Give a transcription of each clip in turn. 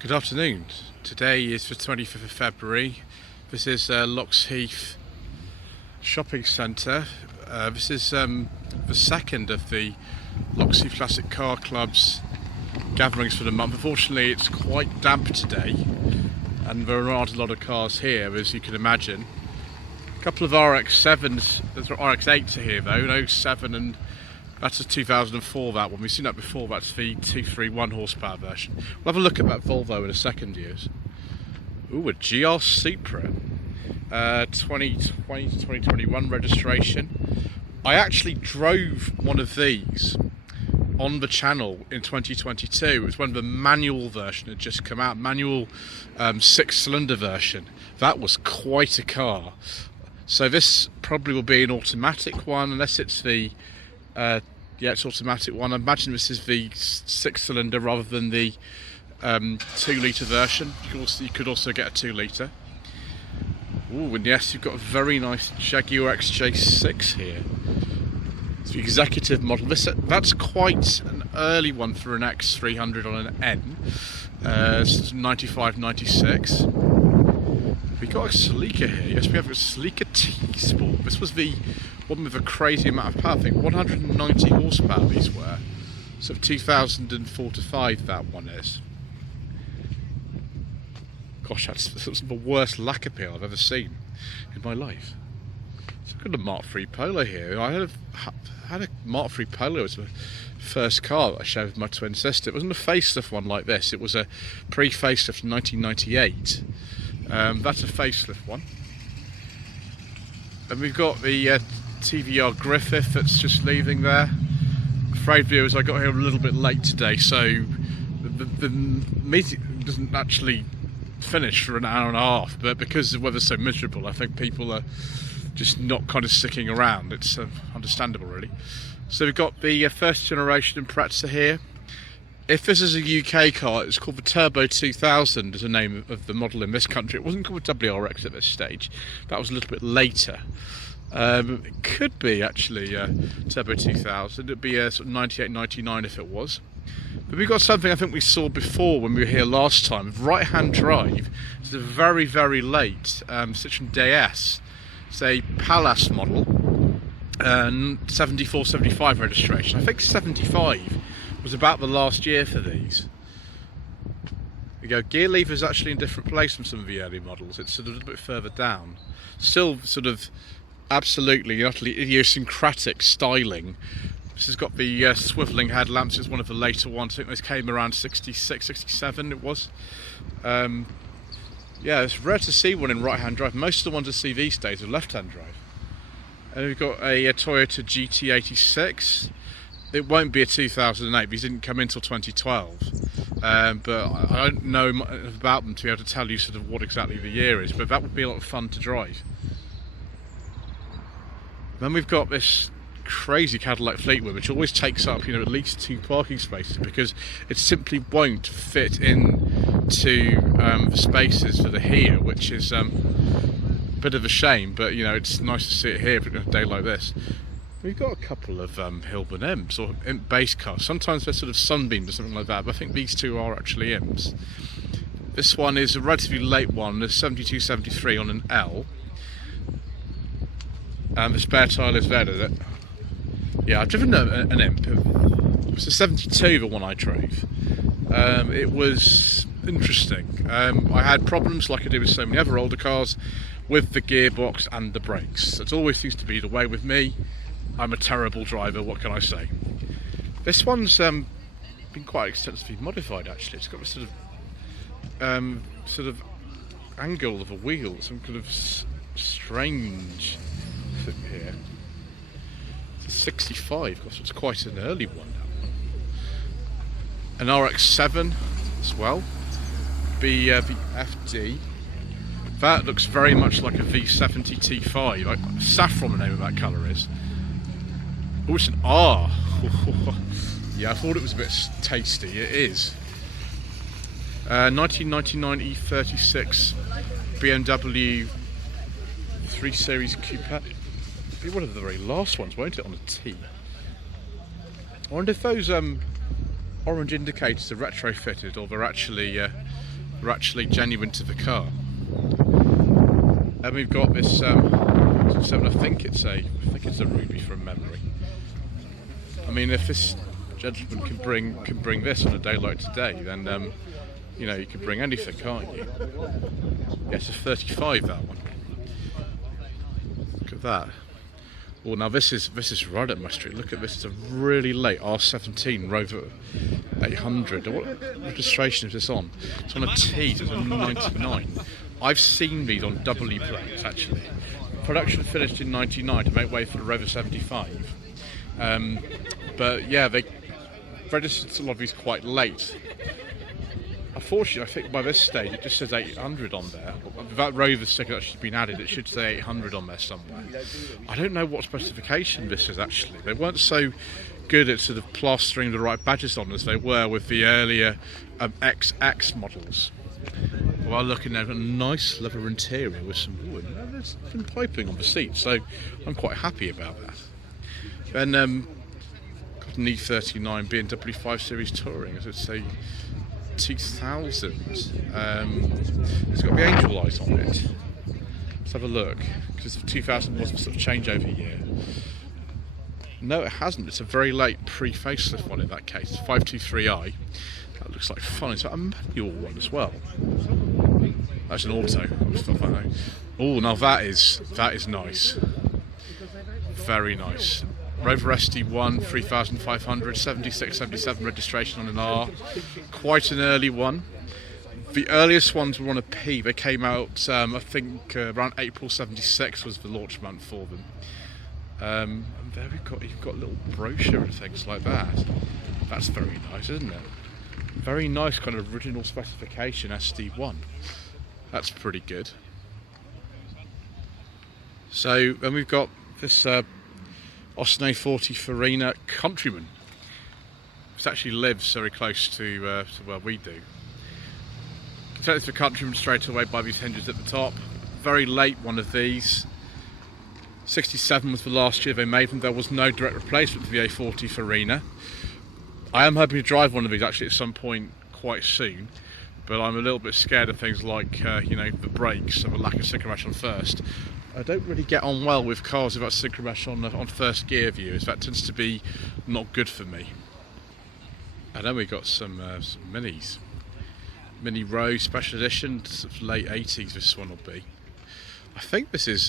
Good afternoon. Today is the 25th of February. This is Heath shopping centre. This is the second of the Heath Classic Car Club's gatherings for the month. Unfortunately, it's quite damp today and there aren't a lot of cars here, as you can imagine. A couple of RX-7s, RX-8s are here though, an 07, and that's a 2004, that one. We've seen that before. That's the 231 horsepower version. We'll have a look at that Volvo in a second, years. Ooh, a GR Supra. 2020 to 2021 registration. I actually drove one of these on the channel in 2022. It was when the manual version had just come out. Manual 6-cylinder version. That was quite a car. So this probably will be an automatic one, unless it's the yeah, it's automatic one. I imagine this is the 6-cylinder rather than the 2-litre version. You could also get a 2-litre. Ooh, and yes, you've got a very nice Jaguar XJ6 here. It's the executive model. That's quite an early one for an X300 on an N. It's 95, 96. We've got a Sleeker here. Yes, we have a Sleeker T-Sport. This was the one with a crazy amount of power. I think 190 horsepower these were. So 2004 to 5 that one is. Gosh, that's the worst lack appeal I've ever seen in my life. So I've got a Mark III Polo here. I had a Mark III Polo as my first car that I shared with my twin sister. It wasn't a facelift one like this. It was a pre-facelift in 1998. That's a facelift one. And we've got the TVR Griffith that's just leaving there. Afraid viewers, I got here a little bit late today, so the meeting doesn't actually finish for an hour and a half, but because the weather's so miserable, I think people are just not kind of sticking around. It's understandable, really. So we've got the first generation Impreza here. If this is a UK car, it's called the Turbo 2000 is the name of the model in this country. It wasn't called WRX at this stage. That was a little bit later. It could be actually Turbo 2000. It'd be sort of 98, 99 if it was. But we've got something I think we saw before when we were here last time. Right-hand drive. It's a very, very late Citroen DS. It's a Palace model. 74, 75 registration. I think 75 was about the last year for these. There you go. Gear lever is actually in a different place from some of the early models. It's sort of a little bit further down. Still sort of absolutely, utterly idiosyncratic styling. This has got the swivelling headlamps. It's one of the later ones. I think this came around 66, 67 it was. Yeah, it's rare to see one in right-hand drive. Most of the ones I see these days are left-hand drive. And we've got a Toyota GT86. It won't be a 2008. These didn't come in until 2012. But I don't know about them to be able to tell you sort of what exactly the year is. But that would be a lot of fun to drive. Then we've got this crazy Cadillac Fleetwood, which always takes up, at least 2 parking spaces because it simply won't fit into the spaces that are here, which is a bit of a shame. But it's nice to see it here on a day like this. We've got a couple of Hilburn Imps or Imp base cars. Sometimes they're sort of Sunbeams or something like that, but I think these two are actually Imps. This one is a relatively late one, a 72, 73 on an L. And the spare tyre is there, is it? Yeah, I've driven an Imp. It was a 72, the one I drove. It was interesting. I had problems, like I do with so many other older cars, with the gearbox and the brakes. It always seems to be the way with me. I'm a terrible driver, what can I say? This one's been quite extensively modified, actually. It's got a sort of angle of a wheel, some kind of strange thing here. It's a 65, gosh, it's quite an early one. An RX-7 as well. The FD. That looks very much like a V70 T5. Saffron, the name of that colour is. Oh, it's an R. Yeah, I thought it was a bit tasty. It is. 1999 E36 BMW 3 Series Coupe. It'll be one of the very last ones, won't it, on a T? I wonder if those orange indicators are retrofitted or they're actually are actually genuine to the car. And we've got this 7, I think it's a Ruby from memory. I mean, if this gentleman can bring this on a day like today, then you know, you can bring anything, can't you? Yeah, it's a 35, that one. Look at that. Oh, now this is right up my street. Look at this. It's a really late R17 Rover 800. What registration is this on? It's on a T, so it's a 99. I've seen these on doubly plates, actually. Production finished in 99 to make way for the Rover 75. But yeah, they registered a lot of these quite late. Unfortunately, I think by this stage it just says 800 on there. That Rover sticker actually been added, it should say 800 on there somewhere. I don't know what specification this is actually. They weren't so good at sort of plastering the right badges on as they were with the earlier XX models. While looking at a nice leather interior with some wood, there's some piping on the seat, so I'm quite happy about that. Then got an E39 BMW 5 Series Touring, as I'd say 2000. It's got the angel eyes on it. Let's have a look, because 2000 was a sort of changeover year. No, it hasn't. It's a very late pre-facelift one in that case. 523i. That looks like fun. It's like a manual one as well. That's an auto. Stuff like that. Oh, now that is nice. Very nice. Rover SD1 3500, 76, 77 registration on an R. Quite an early one. The earliest ones were on a P. They came out, I think, around April 76 was the launch month for them. And there you've got a little brochure and things like that. That's very nice, isn't it? Very nice kind of original specification SD1. That's pretty good. So then we've got this Osne 40 Farina Countryman. This actually lives very close to where we do. You can tell it's the Countryman straight away by these hinges at the top. Very late one of these. 67 was the last year they made them. There was no direct replacement for the A40 Farina. I am hoping to drive one of these actually at some point quite soon, but I'm a little bit scared of things like you know, the brakes and the lack of synchromesh on first. I don't really get on well with cars without synchromesh on first gear views. That tends to be not good for me. And then we've got some minis. Mini Rose Special Edition, sort of late 80s this one will be. I think this is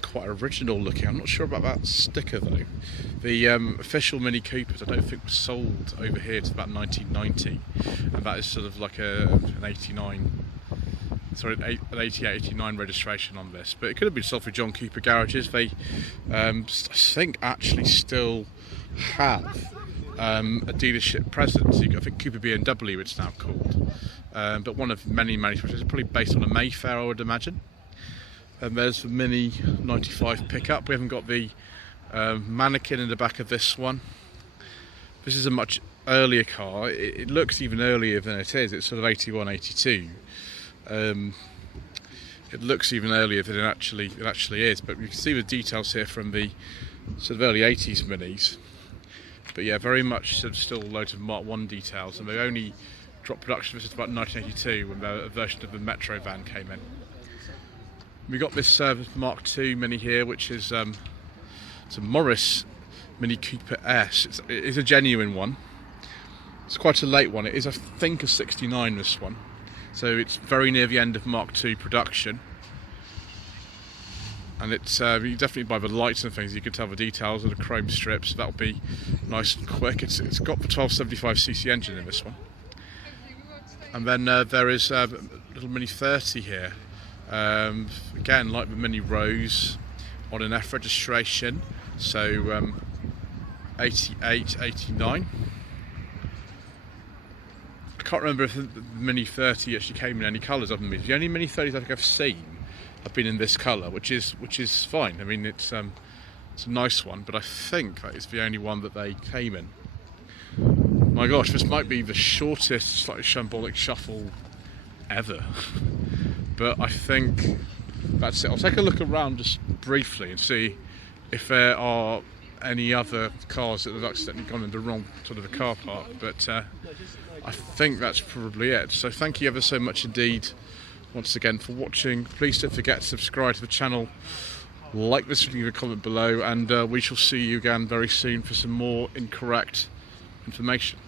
quite original looking. I'm not sure about that sticker though. The official Mini Coopers I don't think was sold over here to about 1990, and that is sort of like an 89, sorry, an 88, 89 registration on this, but it could have been sold through John Cooper garages. They I think actually still have a dealership presence. I think Cooper BMW it's now called, but one of many manufacturers, probably based on a Mayfair I would imagine. And there's the Mini 95 pickup. We haven't got the mannequin in the back of this one. This is a much earlier car. It looks even earlier than it is. It's sort of 81, 82. It looks even earlier than it actually is. But you can see the details here from the sort of early 80s Minis. But yeah, very much sort of still loads of Mark 1 details. And they only dropped production of this about 1982 when a version of the Metro van came in. We got this Mark II Mini here, which is it's a Morris Mini Cooper S. It is a genuine one. It's quite a late one. It is, I think, a 69 this one. So it's very near the end of Mark II production. And it's you definitely by the lights and things you can tell the details of the chrome strips. That'll be nice and quick. It's got the 1275cc engine in this one. And then there is a little Mini 30 here. Again, like the Mini Rose, on an F registration, so 88, 89. I can't remember if the Mini 30 actually came in any colours other than these. The only Mini 30s I think I've seen have been in this colour, which is fine. I mean, it's a nice one, but I think that is the only one that they came in. My gosh, this might be the shortest, slightly shambolic shuffle ever. But I think that's it. I'll take a look around just briefly and see if there are any other cars that have accidentally gone in the wrong sort of a car park, but I think that's probably it. So thank you ever so much indeed once again for watching. Please don't forget to subscribe to the channel, like this video, leave a comment below, and we shall see you again very soon for some more incorrect information.